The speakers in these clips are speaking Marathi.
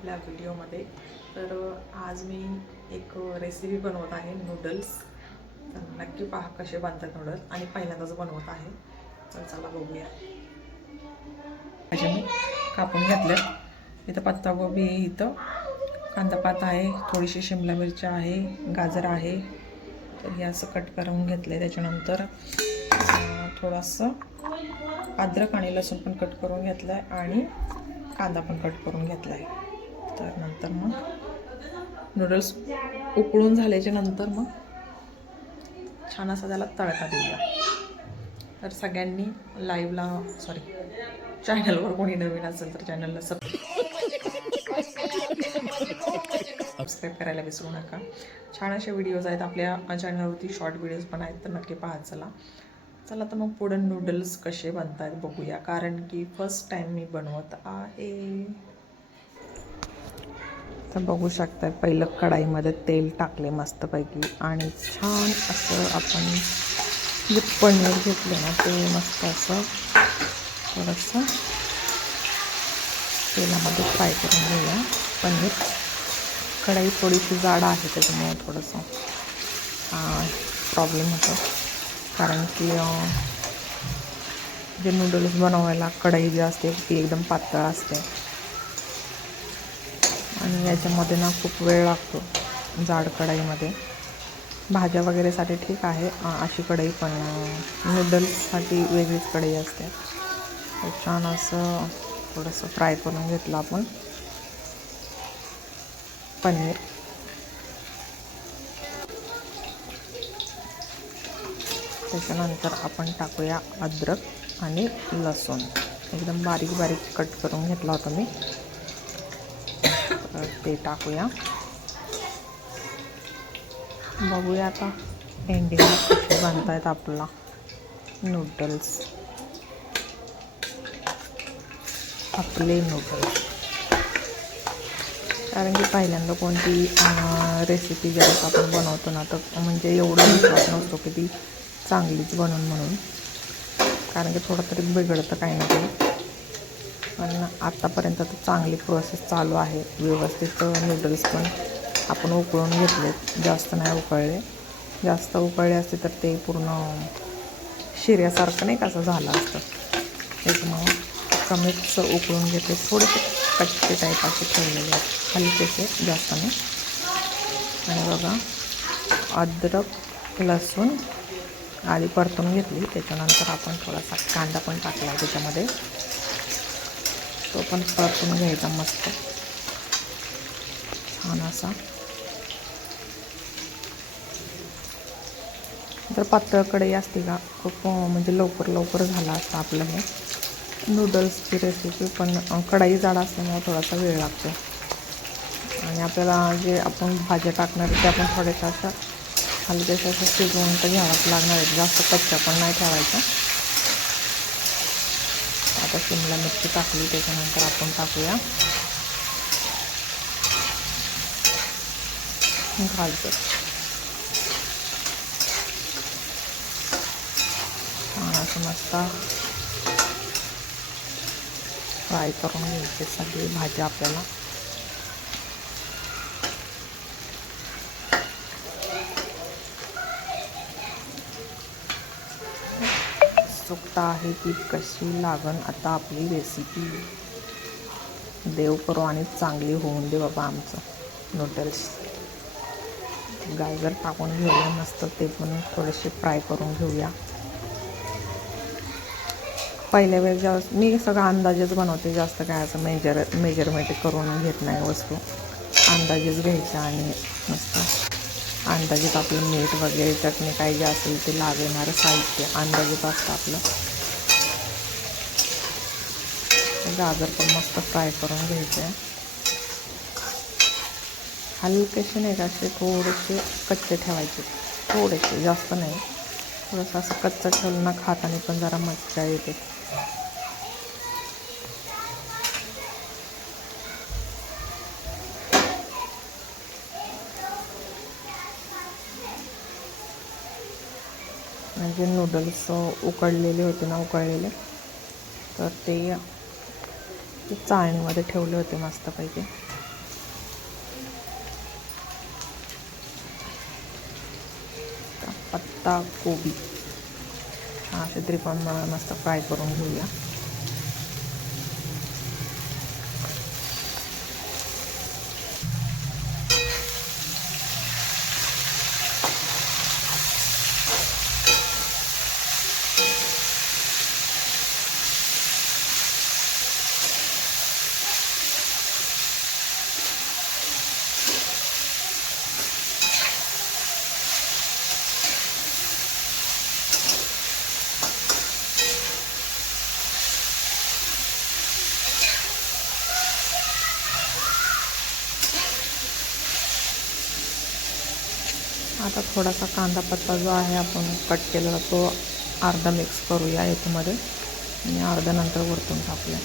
आपल्या व्हिडिओमध्ये. तर आज मी एक रेसिपी बनवत आहे नूडल्स तर नक्की पहा कसे बनतात नूडल्स आणि पहिल्यांदाच बनवत आहे. तर चला बघूया. भाज्या मी कापून घेतल्या इथं पत्तागोबी आहे इथं. कांदापात आहे थोडीशी शिमला मिरच्या आहे गाजर आहे. तर हे असं कट करून घेतलं आहे त्याच्यानंतर थोडंसं अद्रक आणि लसूण पण कट करून घेतलं आहे आणि कांदा पण कट करून घेतला आहे तर नंतर मग. नूडल्स उकळून झाल्याच्यानंतर मग छान असा त्याला तळका देऊया तर सगळ्यांनी लाईव्हला सॉरी चॅनलवर कोणी नवीन असेल तर चॅनलला सब सबस्क्राईब करायला विसरू नका. छान असे व्हिडिओज आहेत. आपल्या चॅनलवरती शॉर्ट व्हिडिओज पण आहेत तर नक्की पाहत चला. चला तर मग पुढं नूडल्स कसे बनतात बघूया. कारण की फर्स्ट टाईम मी बनवत आहे. तर बघू शकताय पहिलं कढाईमध्ये तेल टाकले मस्तपैकी आणि छान असं आपण जे पनीर घेतलं ना ते मस्त असं थोडंसं तेलामध्ये फ्राय करून घेऊया. पनीर. कढाई थोडीशी जाड आहे त्याच्यामुळे थोडंसं प्रॉब्लेम होतो. कारण की जे नूडल्स बनवायला कढई जी असते ती एकदम पातळ असते. आणि याच्यामध्ये ना खूप वेळ लागतो जाड कढईमध्ये. भाज्या वगैरेसाठी ठीक आहे अशी कढई पण नूडल्ससाठी वेगळीच कढई असते. छान असं थोडंसं फ्राय करून घेतलं आपण. पनीर. त्याच्यानंतर आपण टाकूया अद्रक आणि लसूण. एकदम बारीक बारीक कट करून घेतला होता मी. तर ते टाकूया. बघूया आता. एंडिंगला कसे बनतायत आपला. नूडल्स आपले नूडल्स कारण की पहिल्यांदा कोणती रेसिपी ज्यावेळेस आपण बनवतो ना तर म्हणजे एवढं विश्वास नसतो की ती चांगलीच बनवून म्हणून. कारण की थोडं तरी बिघडतं काही ना काही. पण आत्तापर्यंत तर चांगली प्रोसेस चालू आहे. व्यवस्थित नूडल्स पण आपण उकळून घेतलेत. जास्त नाही उकळले. जास्त उकळले असते तर ते पूर्ण शिऱ्यासारखं नाही कसं झालं असतं. त्याच्यामुळं कमीच उकळून घेते थोडेसे कच्चे टाईप असे ठेवलेले आहेत. जास्त नाही. आणि बघा अद्रक लसूण आधी परतून घेतली. त्याच्यानंतर आपण थोडासा कांदा पण टाकला त्याच्यामध्ये. तो पण परतून घ्यायचा मस्त. छान असा. जर पातळ कढई असते का? खूप म्हणजे लवकर लवकर झाला असतं आपलं हे. नूडल्सची रेसिपी पण कढाई जाड असल्यामुळे थोडासा वेळ लागतो. आणि आपल्याला जे आपण भाज्या टाकणार आहे ते आपण थोड्याशा असं हलक्याशा असं शिजवून तर घ्यावाच लागणार आहेत. जास्त कच्च्या पण नाही ठेवायचं आता शिमला मिरची टाकली त्याच्यानंतर आपण टाकूया. गाजर छान असं मस्त फ्राय करून घ्यायचे सगळी भाज्या आपल्याला. आवश्यकता आहे की कशी लागण आता आपली रेसिपी देव करू आणि चांगली होऊन दे बाबा आमचं. नूडल्स गाजर टाकून घेऊया मस्त ते पण थोडेसे फ्राय करून घेऊया. पहिल्या वेळेस जास्त मी सगळं अंदाजेच बनवते जास्त काय असं मेजर मेजरमेंट करून घेत नाही वस्तू. अंदाजेच घ्यायच्या आणि मस्त. अंदाजित आपलं मीठ वगैरे चटणी काही जे असेल ते लागणारं साहित्य अंदाजित असतं आपलं. गाजर पण मस्त फ्राय करून घ्यायचे. हलकेसे नाही का असे थोडेसे कच्चे ठेवायचे. थोडेसे जास्त नाही. थोडंसं असं कच्चं ठेवलं ना खाताना पण जरा मज्जा येते. जे नूडल्स उकळलेले होते ना उकळलेले. तर ते चाळणीमध्ये ठेवले होते मस्तपैकी. पत्ता कोबी. असे त्रिकोण मस्त फ्राय करून घेऊया. आता थोडासा कांदा पत्ता जो आहे आपण कट केलेला तो अर्धा मिक्स करूया याच्यामध्ये आणि अर्धा नंतर वरतून टाकूया.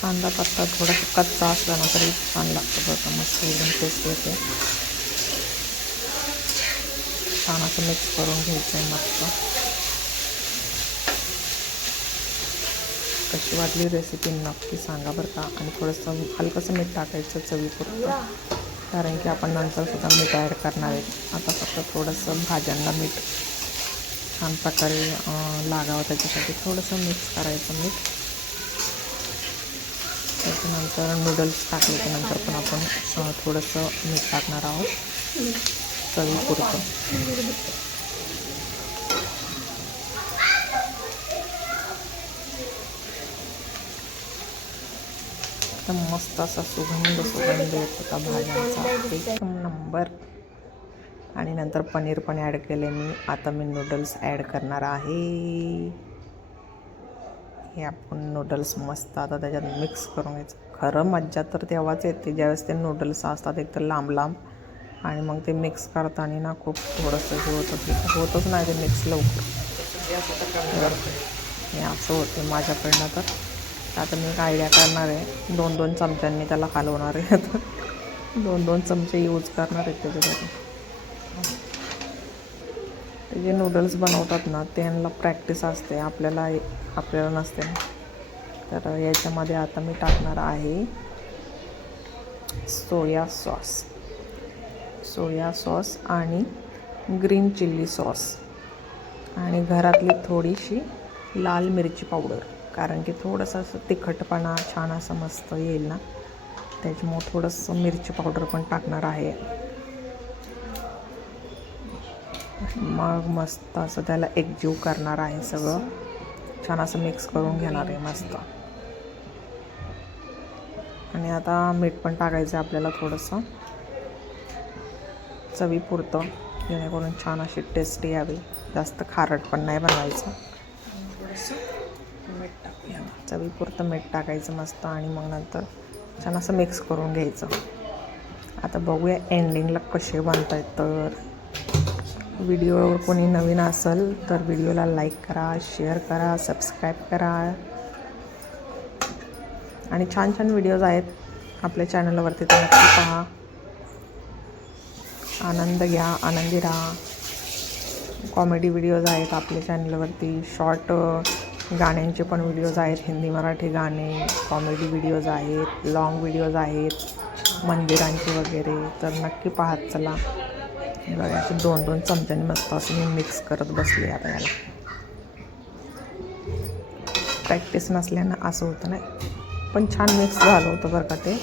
कांदा पत्ता थोडासा कच्चा असला ना तरी छान लागतं बघा मस्त एकदम टेस्ट येते. छान असं मिक्स करून घ्यायचं आहे मस्त. कशी वाटली रेसिपी नक्की सांगा बरं का. आणि थोडंसं हलकंसं मीठ टाकायचं चवीपुरतं. कारण की आपण नंतर सुद्धा मीठ ॲड करणार आहेत आता फक्त थोडंसं भाज्यांना मीठ छान प्रकारे लागावं त्याच्यासाठी थोडंसं मिक्स करायचं मीठ. त्याच्यानंतर नूडल्स टाकल्याच्यानंतर पण आपण थोडंसं मीठ टाकणार आहोत. चवीपुरतं. एकदम मस्त असा सुगंध सुगंध येत होता भाज्यांचा. एक नंबर. आणि नंतर पनीर पण ॲड केले मी. आता मी नूडल्स ॲड करणार आहे. हे आपण नूडल्स मस्त आता त्याच्यात मिक्स करून घ्यायचं. खरं मज्जा तर तेव्हाच येते. ज्यावेळेस ते नूडल्स असतात एक तर लांब लांब. आणि मग ते मिक्स करताना ना खूप थोडंसं हे होतं होतच नाही ते मिक्स लवकर. हे असं होते माझ्याकडनं तर. आता मी एक आयडिया करणार आहे. दोन दोन चमच्यांनी त्याला हलवणार आहे आता. दोन दोन चमचे यूज करणार आहेत त्याच्यासाठी. ते जे नूडल्स बनवतात ना त्यांना प्रॅक्टिस असते. आपल्याला आपल्याला नसते. तर याच्यामध्ये आता मी टाकणार आहे सोया सॉस. सोया सॉस आणि ग्रीन चिल्ली सॉस. आणि घरातली थोडीशी लाल मिरची पावडर. कारण की थोडंसं असं तिखटपणा छान असं मस्त येईल ना. त्याच्यामुळं थोडंसं मिरची पावडर पण टाकणार आहे. मग मस्त असं त्याला एकजीव करणार आहे सगळं. छान असं मिक्स करून घेणार आहे मस्त. आणि आता मीठ पण टाकायचं आहे आपल्याला थोडंसं. चवीपुरतं जेणेकरून छान अशी टेस्टी यावी. जास्त खारट पण नाही बनवायचं. चवीपुरतं मीठ टाकायचं मस्त आणि मग नंतर छान असं मिक्स करून घ्यायचं. आता बघूया एंडिंगला कसे बनत आहेत तर. व्हिडिओवर कोणी नवीन असेल तर व्हिडिओला लाईक करा शेअर करा सबस्क्राईब करा. आणि छान छान व्हिडिओज आहेत आपल्या चॅनलवरती तर नक्की पहा. आनंद घ्या आनंदी राहा. कॉमेडी व्हिडिओज आहेत आपल्या चॅनलवरती शॉर्ट गाण्यांचे पण व्हिडिओज आहेत. हिंदी मराठी गाणे कॉमेडी व्हिडिओज आहेत लॉंग व्हिडिओज आहेत मंदिरांचे वगैरे. तर नक्की पाहत चला. हे बघा असे दोन दोन चमच्याने मस्त असं मी मिक्स करत बसले आता याला. प्रॅक्टिस नसल्यानं असं होतं नाही पण छान मिक्स झालं होतं बरं का ते.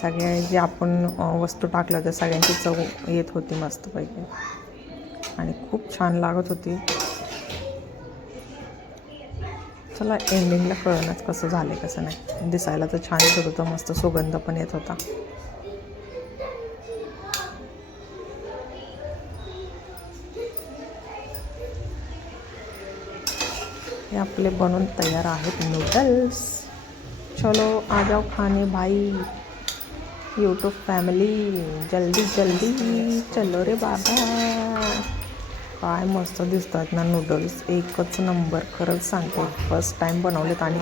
सगळ्या जे आपण वस्तू टाकल्या होत्या सगळ्यांची चव येत होती मस्तपैकी. आणि खूप छान लागत होती. चला एंडिंगला कळणंच कसं झालं कसं नाही. दिसायला तर छान येत होतं मस्त सुगंध पण येत होता. हे आपले बनून तयार आहेत नूडल्स चलो आ जाओ खाने भाई यूट्यूब फॅमिली जल्दी जल्दी. चलो रे बाबा. काय मस्त दिसतात ना नूडल्स एकच नंबर खरंच सांगते. फर्स्ट टाईम बनवलेत आणि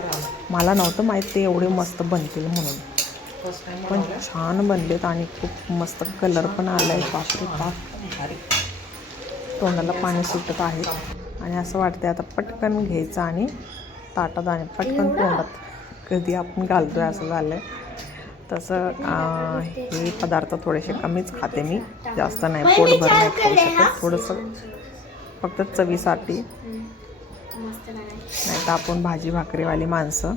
मला नव्हतं माहीत ते एवढे मस्त बनतील म्हणून. पण छान बनलेत आणि खूप मस्त कलर पण आला आहे बापरे बाप. तोंडाला पाणी सुटत आहे. आणि असं वाटते आता पटकन घ्यायचं आणि ताटात आणि पटकन तोंडात कधी आपण घालतोय असं झालं आहे तसं हे पदार्थ थोडेसे कमीच खाते मी. जास्त नाही पोटभर नाही खाऊ शकत. थोडंसं फक्त चवीसाठी. नाही तर आपण भाजी भाकरीवाली माणसं.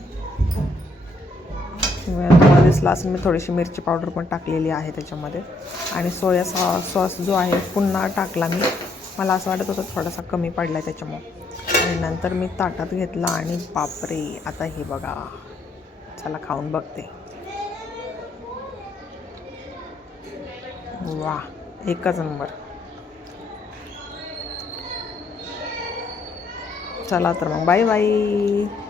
दिसला असं मी थोडीशी मिरची पावडर पण टाकलेली आहे त्याच्यामध्ये. आणि सोया सॉ सॉस जो आहे पुन्हा टाकला मी. मला असं वाटत होतं थोडासा कमी पडला त्याच्यामुळं. आणि नंतर मी ताटात घेतला आणि बापरे आता हे बघा. चला खाऊन बघते. वा एकच नंबर. चला तर मग बाय बाय.